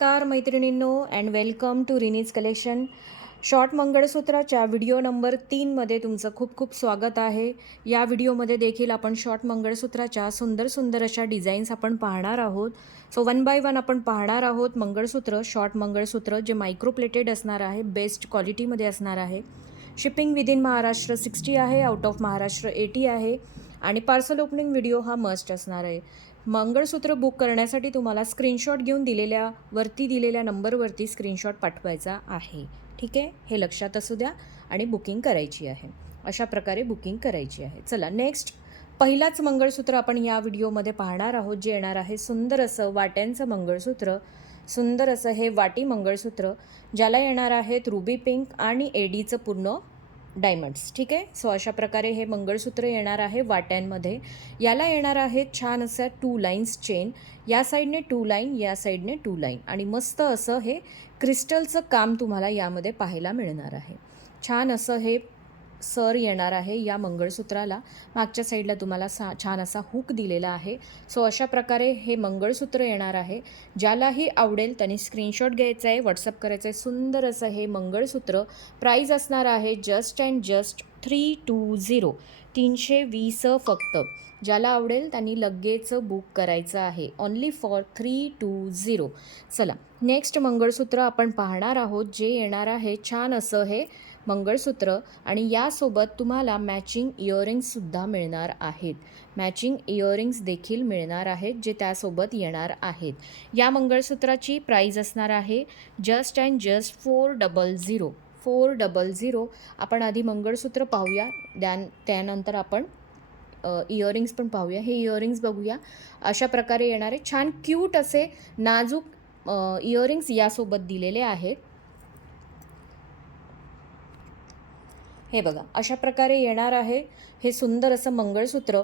नमस्कार मैत्रिणींनो and welcome to Rini's collection short मंगळसूत्राच्या video number तीनमध्ये तुमचं खूप खूप स्वागत आहे. या व्हिडिओमध्ये देखील आपण शॉर्ट मंगळसूत्राच्या सुंदर सुंदर अशा डिझाईन्स आपण पाहणार आहोत. सो वन बाय वन आपण पाहणार आहोत मंगळसूत्र शॉर्ट मंगळसूत्र जे मायक्रोप्लेटेड असणार आहे बेस्ट क्वालिटीमध्ये असणार आहे. शिपिंग विदिन महाराष्ट्र सिक्स्टी आहे आउट ऑफ महाराष्ट्र एटी आहे. आणि पार्सल ओपनिंग व्हिडिओ हा मस्ट असणार आहे. मंगळसूत्र बुक करण्यासाठी तुम्हाला स्क्रीनशॉट घेऊन दिलेल्या वरती दिलेल्या नंबरवरती स्क्रीनशॉट पाठवायचा आहे. ठीक आहे? हे लक्षात असू द्या आणि बुकिंग करायची आहे. अशा प्रकारे बुकिंग करायची आहे. चला नेक्स्ट पहिलाच मंगळसूत्र आपण या व्हिडिओमध्ये पाहणार आहोत जे येणार आहे सुंदर असं वाट्यांचं मंगळसूत्र. सुंदर असं हे वाटी मंगळसूत्र ज्याला येणार आहेत रुबी पिंक आणि एडीचं पूर्ण डायमंड्स. ठीक आहे? सो अशा प्रकारे हे मंगळसूत्र येणार आहे वाट्यांमध्ये. याला येणार आहे छान असं टू लाईन्स चेन या साईडने टू लाईन या साईडने टू लाईन आणि मस्त असं हे क्रिस्टलचं काम तुम्हाला यामध्ये पाहायला मिळणार आहे. छान असं हे सर येणार आहे या मंगळसूत्राला. मागच्या साईडला तुम्हाला सा छान असा हुक दिलेला आहे. सो अशा प्रकारे हे मंगळसूत्र येणार आहे. ज्यालाही आवडेल त्यांनी स्क्रीनशॉट घ्यायचा आहे व्हॉट्सअप करायचं आहे. सुंदर असं हे मंगळसूत्र प्राईज असणार आहे just and just three two zero. तीनशे वीस फक्त. ज्याला आवडेल त्यांनी लगेच बुक करायचं आहे. Only for three two zero चला नेक्स्ट मंगळसूत्र आपण पाहणार आहोत. जे येणार आहे छान असं हे मंगळसूत्र आणि यासोबत तुम्हाला मॅचिंग इयरिंग्ससुद्धा मिळणार आहेत. मॅचिंग इयरिंग्स देखील मिळणार आहेत जे त्यासोबत येणार आहेत. या मंगळसूत्राची प्राईज असणार आहे just and just four double zero four double zero आपण आधी मंगळसूत्र पाहूया द्यान त्यानंतर आपण इयरिंग्स पण पाहूया. हे इयरिंग्स बघूया. अशा प्रकारे येणारे छान क्यूट असे नाजूक इयरिंग्स यासोबत दिलेले आहेत. हे बघा अशा प्रकारे येणार आहे हे सुंदर असं मंगळसूत्र.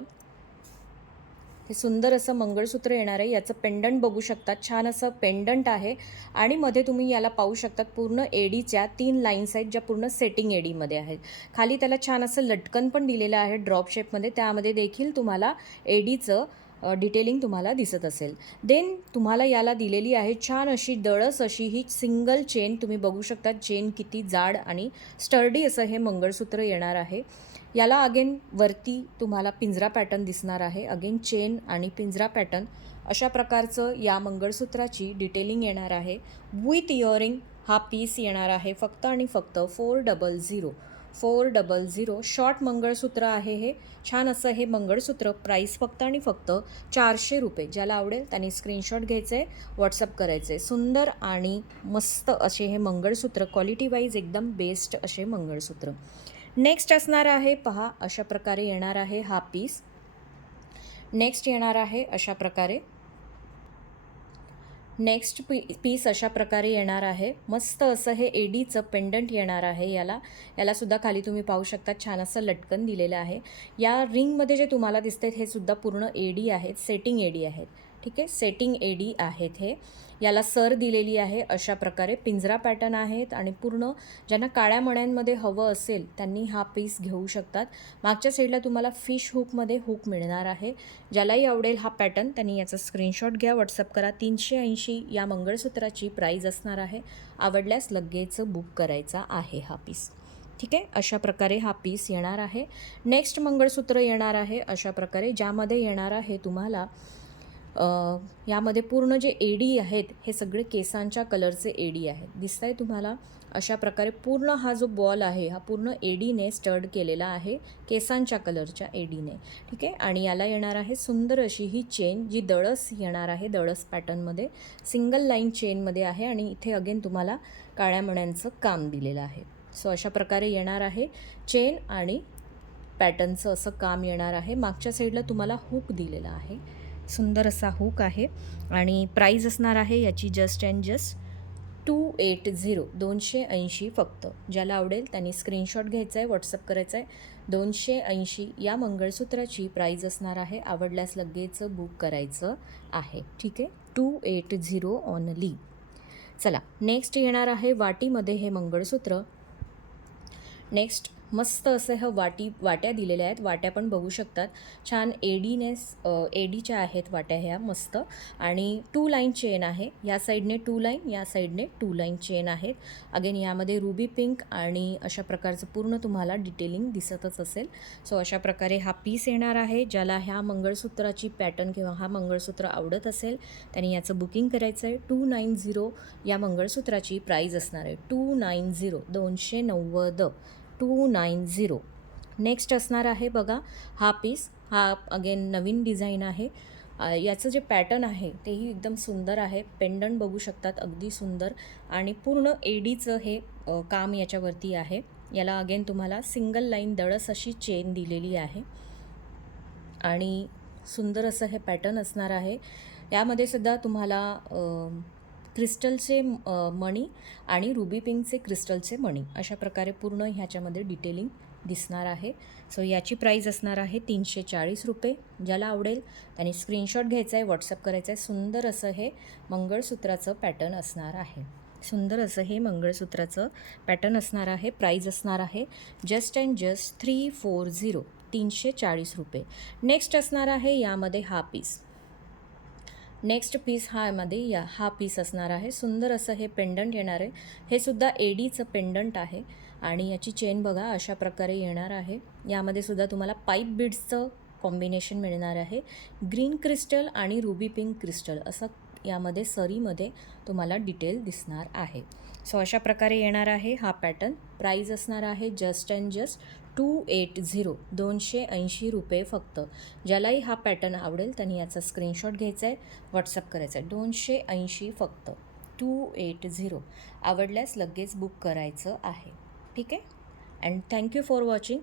हे सुंदर असं मंगळसूत्र येणार आहे याचं पेंडंट बघू शकतात छान असं पेंडंट आहे आणि मध्ये तुम्ही याला पाहू शकतात पूर्ण एडीच्या तीन लाईन्स आहेत ज्या पूर्ण सेटिंग एडीमध्ये आहेत. खाली त्याला छान असं लटकन पण दिलेलं आहे ड्रॉप शेपमध्ये त्यामध्ये देखील तुम्हाला एडीचं डिटेलिंग तुम्हाला दिसत असेल. देन तुम्हाला याला दिलेली आहे छान अशी दळस अशी ही सिंगल चेन तुम्ही बघू शकता चेन किती जाड आणि स्टर्डी असं हे मंगळसूत्र येणार आहे. याला अगेन वरती तुम्हाला पिंजरा पॅटर्न दिसणार आहे. अगेन चेन आणि पिंजरा पॅटर्न अशा प्रकारचं या मंगळसूत्राची डिटेलिंग येणार आहे. विथ इयरिंग हा पीस येणार आहे फक्त आणि फक्त four double zero four double zero. Short मंगळसूत्र आहे हे. छान असं हे मंगळसूत्र प्राईस फक्त आणि फक्त चारशे रुपये. ज्याला आवडेल त्यांनी स्क्रीनशॉट घ्यायचं आहे व्हॉट्सअप करायचं. आहे सुंदर आणि मस्त असे हे मंगळसूत्र क्वालिटी वाईज एकदम बेस्ट असे मंगळसूत्र. नेक्स्ट असणार आहे पहा अशा प्रकारे येणार आहे हा पीस नेक्स्ट येणार आहे अशा प्रकारे. नेक्स्ट पी पीस अशा प्रकारे येणार आहे. मस्त असं हे एडीचं पेंडंट येणार आहे याला. यालासुद्धा खाली तुम्ही पाहू शकता छान असं लटकन दिलेलं आहे. या रिंगमध्ये जे तुम्हाला दिसते हे सुद्धा पूर्ण एडी आहेत. सेटिंग एडी आहेत. ठीक आहे? सेटिंग एडी आहेत हे. याला सर दिलेली आहे. अशा प्रकारे पिंजरा पॅटर्न आहेत आणि पूर्ण ज्यांना काळ्या मण्यांमध्ये हवं असेल त्यांनी हा पीस घेऊ शकतात. मागच्या साईडला तुम्हाला फिश हुकमध्ये हुक मिळणार आहे. ज्यालाही आवडेल हा पॅटर्न त्यांनी याचा स्क्रीनशॉट घ्या व्हॉट्सअप करा. तीनशे ऐंशी या मंगळसूत्राची प्राईज असणार आहे. आवडल्यास लगेच बुक करायचा आहे हा पीस ठीक आहे? अशा प्रकारे हा पीस येणार आहे. नेक्स्ट मंगळसूत्र येणार आहे. अशा प्रकारे ज्यामध्ये येणार आहे तुम्हाला यामध्ये पूर्ण जे एडी आहेत हे सगळे केसांच्या कलरचे एडी आहेत. दिसत आहे तुम्हाला अशा प्रकारे पूर्ण हा जो बॉल आहे हा पूर्ण एडीने स्टर्ड केलेला आहे केसांच्या कलरच्या एडीने ठीक आहे? आणि याला येणार आहे सुंदर अशी ही चेन जी दळस येणार आहे दळस पॅटर्नमध्ये सिंगल लाईन चेनमध्ये आहे आणि इथे अगेन तुम्हाला काळ्या मण्यांचं काम दिलेलं आहे. सो अशा प्रकारे येणार आहे चेन आणि पॅटर्नचं असं काम येणार आहे. मागच्या साईडला तुम्हाला हुक दिलेला आहे. सुंदर असा हुक आहे आणि प्राईज असणार आहे याची just and just two eight zero दोनशे ऐंशी फक्त. ज्याला आवडेल त्यांनी स्क्रीनशॉट घ्यायचा आहे व्हॉट्सअप करायचा आहे दोनशे ऐंशी या मंगळसूत्राची प्राईज असणार आहे. आवडल्यास लगेच बुक करायचं आहे. ठीक आहे? टू एट झिरो ऑनली चला नेक्स्ट येणार आहे वाटीमध्ये हे मंगळसूत्र. नेक्स्ट मस्त असं ह वाटी वाट्या दिलेल्या आहेत. वाट्या पण बघू शकतात. छान एडीनेस एडीच्या आहेत वाट्या ह्या मस्त. आणि टू लाईन चेन आहे. या साईडने टू लाईन या साईडने टू लाईन चेन आहेत. अगेन यामध्ये रुबी पिंक आणि अशा प्रकारचं पूर्ण तुम्हाला डिटेलिंग दिसतच असेल. सो अशा प्रकारे हा पीस येणार आहे ज्याला ह्या मंगळसूत्राची पॅटर्न किंवा हा मंगळसूत्र आवडत असेल त्यांनी याचं बुकिंग करायचं आहे. टू नाईन झिरो या मंगळसूत्राची प्राईज असणार आहे. टू नाईन झिरो दोनशे नव्वद. To nine zero. नेक्स्ट असणार आहे बघा हा पीस हा अगेन नवीन डिझाईन आहे. याचं जे पॅटर्न आहे तेही एकदम सुंदर आहे. पेंडंट बघू शकतात अगदी सुंदर. आणि पूर्ण एडीचं हे काम याच्यावरती आहे. याला अगेन तुम्हाला सिंगल लाईन दळस अशी चेन दिलेली आहे. आणि सुंदर असं हे पॅटर्न असणार आहे. यामध्ये सुद्धा तुम्हाला क्रिस्टलचे मणी आणि रुबी पिंकचे क्रिस्टलचे मणी. अशा प्रकारे पूर्ण ह्याच्यामध्ये डिटेलिंग दिसणार आहे. सो याची प्राईज असणार आहे तीनशे चाळीस रुपये. ज्याला आवडेल त्याने स्क्रीनशॉट घ्यायचा आहे व्हॉट्सअप करायचं आहे सुंदर असं हे मंगळसूत्राचं पॅटर्न असणार आहे. सुंदर असं हे मंगळसूत्राचं पॅटर्न असणार आहे प्राईज असणार आहे just and just three four zero तीनशे चाळीस रुपये. नेक्स्ट असणार आहे यामध्ये हा पीस. नेक्स्ट पीस हा यामध्ये या हा पीस असणार आहे. सुंदर असं हे पेंडंट येणार आहे. हे सुद्धा एडीचं पेंडंट आहे आणि याची चेन बघा अशा प्रकारे येणार आहे. यामध्ये सुद्धा तुम्हाला पाईप बीड्सचं कॉम्बिनेशन मिळणार आहे. ग्रीन क्रिस्टल आणि रुबी पिंक क्रिस्टल असं यामध्ये सरीमध्ये तुम्हाला डिटेल दिसणार आहे. सो अशा प्रकारे येणार आहे हा पॅटर्न. प्राईज असणार आहे just and just two eight zero दोनशे ऐंशी रुपये फक्त. ज्यालाही हा पॅटर्न आवडेल त्यांनी याचा स्क्रीनशॉट घ्यायचा आहे व्हॉट्सअप करायचा आहे. दोनशे ऐंशी फक्त टू एट झिरो. आवडल्यास लगेच बुक करायचं आहे. ठीक आहे? And thank you for watching.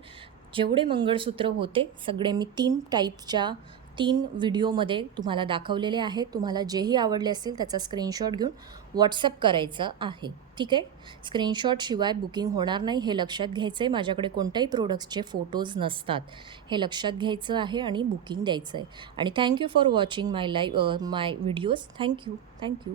जेवढे मंगळसूत्र होते सगळे मी तीन टाईपच्या तीन व्हिडिओमध्ये तुम्हाला दाखवलेले आहेत तुम्हाला जेही आवडले असतील त्याचा स्क्रीनशॉट घेऊन व्हॉट्सअप करायचं आहे. ठीक आहे? स्क्रीनशॉटशिवाय बुकिंग होणार नाही हे लक्षात घ्यायचं आहे माझ्याकडे कोणत्याही प्रोडक्ट्सचे फोटोज नसतात. हे लक्षात घ्यायचं आहे आणि बुकिंग द्यायचं आहे आणि thank you for watching my live my videos thank you thank you